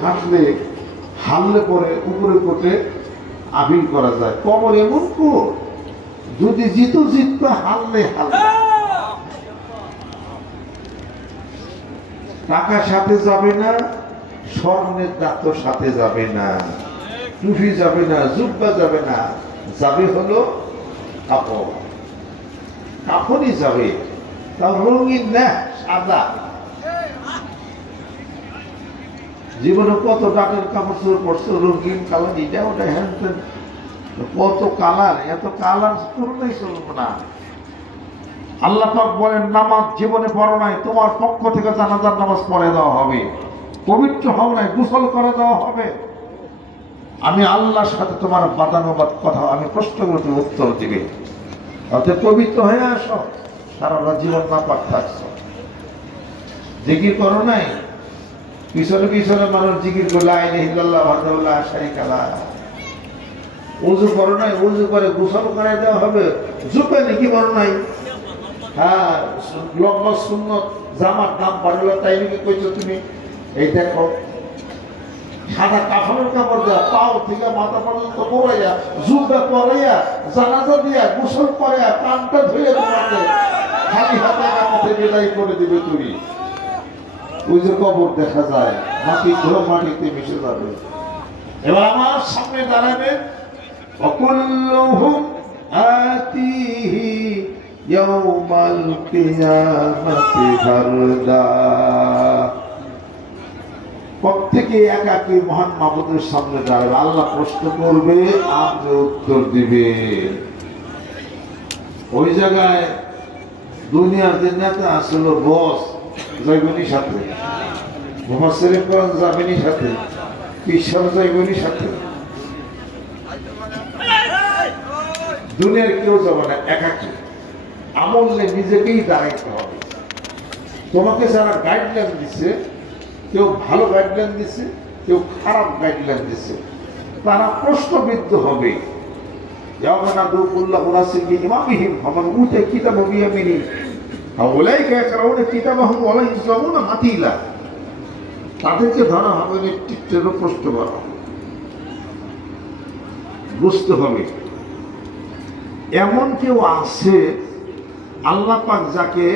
হাঁটলে হারলে পরে উপরে কোটে আবির করা যায়। কবর এমন কোট, যদি জিতবে, হারলে হারলে। টাকা সাথে যাবে না, স্বর্ণের দাঁত সাথে যাবে না, টুপি যাবে না, জুব্বা যাবে না, যাবে হলো কাপড়। কাপড়ই যাবে, তাও রঙিন না, সাদা। জীবনে কত ডাকের কাপড় চোপড় পড়ছে, রঙিন কালার, এটা ওটা হ্যান কত কালার, এত কালার করলেই চলবো না। আল্লাহ পাক বলেন, নামাজ জীবনে পড়ো নাই, তোমার পক্ষ থেকে জানাজার নামাজ পড়ে দেওয়া হবে। পবিত্র হও নাই, গোসল করে দেওয়া হবে। আমি আল্লাহর সাথে তোমার বাদানুবাদ কথা, আমি প্রশ্নগুলোতে উত্তর দিবে। অর্থাৎ পবিত্র হয়ে আসো, সারা জীবন না পাক থাকছো। জিকির করো নাই, পিছনে পিছনে মানুষ জিকির করলে আইনে হিল্লাল্লাহ ভাদাউল্লাহ শারিকাল্লাহ। উযু করো নাই, উযু করে গোসল করে দেওয়া হবে। জুবে নাকি করো নাই, হ্যাঁ লম্বা সুন্নত জামার দাম বাড়লো, তাই নাকি কইছো তুমি। এই দেখো, সাদা কাফনের কাপড় দেওয়া, পাও থেকে মাথা পর্যন্ত পরাইয়া, জুব্বা পরাইয়া, জানাজা দিয়া, গোসল করাইয়া, কানটা ধুয়ে তোমাকে খালি হাতে কাপড়ে বিদায় করে দিবে তুমি। ওই যে কবর দেখা যায়, মাটি ধরে মাটিতে মিশে যাবে। এবার আমার সামনে দাঁড়াবে, وكلهم آتيه يوم القيامة فردا। প্রত্যেকে একাকী মহান মাবুদের সামনে দাঁড়াবে, আল্লাহ প্রশ্ন করবে, আপনি উত্তর দিবে। ওই জায়গায় দুনিয়ার যে নেতা আসলে বস যাইবনি সাথে, মুফাসসিরিন কোরআন যাবেনি সাথে, ঈশ্বর যাইবনি সাথে, দুনিয়ার কেউ যাবে না, একাকী। আমল নিয়ে নিজেকেই দাঁড়াইতে হবে। তোমাকে যারা গাইডলাইন দিচ্ছে, কেউ ভালো গাইডলাইন দিচ্ছে, কেউ খারাপ গাইডলাইন দিচ্ছে, তারা প্রশ্নবিদ্ধ হবে। তাদেরকে ধরা হবে, নেতৃত্বেরও প্রশ্ন করা হবে। বুঝতে হবে, এমন কেউ আছে আল্লাহ পাক যাকে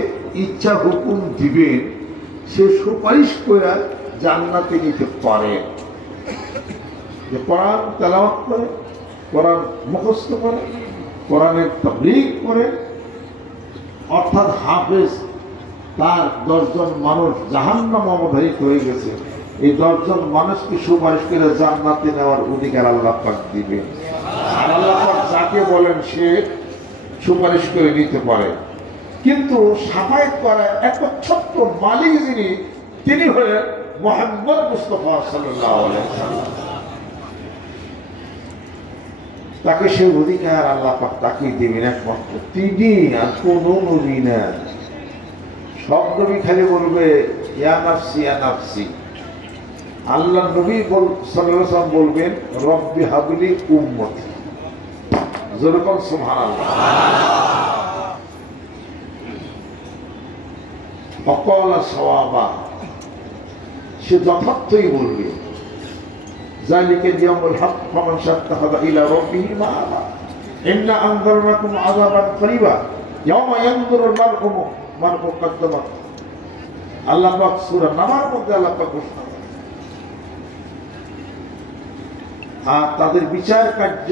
ইচ্ছা হুকুম দিবেন, সে সুপারিশ করে জান্নাতে নিতে পারে। যে কোরআন তেলাওয়াত করে, কোরআন মুখস্থ করে, কোরআনের তাবলীগ করে, অর্থাৎ হাফেজ। তার 10 জন মানুষ জাহান্নাম অবধারিত হয়ে গেছে, এই 10 জন মানুষকে সুপারিশ করে জান্নাতে নেওয়ার অধিকার আল্লাহ পাক দিবেন। আর আল্লাহ পাক যাকে বলেন সে সুপারিশ করে নিতে পারে। কিন্তু সাফায়াত করা এক ছোট্ট মালিক যিনি, তিনি হলেন মুহাম্মদ মুস্তাফা সাল্লাল্লাহু আলাইহি ওয়াসাল্লাম। তাকে সেই অধিকার আল্লাহ পাক তাকেই দিবেন একমাত্র তিনি, আর কোনো নবী না। সব নবী খালি বলবে ইয়া নাফসি ইয়া নাফসি। আল্লাহ নবী সাল্লাল্লাহু আলাইহি ওয়াসাল্লাম বলবেন রব্বি হাবলি উম্মতি। যেরকম সুবহানাল্লাহ। অকলা সওয়াবা, সে যথার্থই বলবে। যালিকা ইয়াউমুল হক ফামান শাত্তাখাযা ইলা রাব্বিহি মাআবা ইন্না আনযারনাকুম আযাবান করিবা ইয়াওমা ইয়ানযুরুল মার'উ মা কাদ্দামাত। আল্লাহ পাক সূরা নামার মধ্যে আল্লাহ পাক ঘোষণা করেন। আর তাদের বিচার কার্য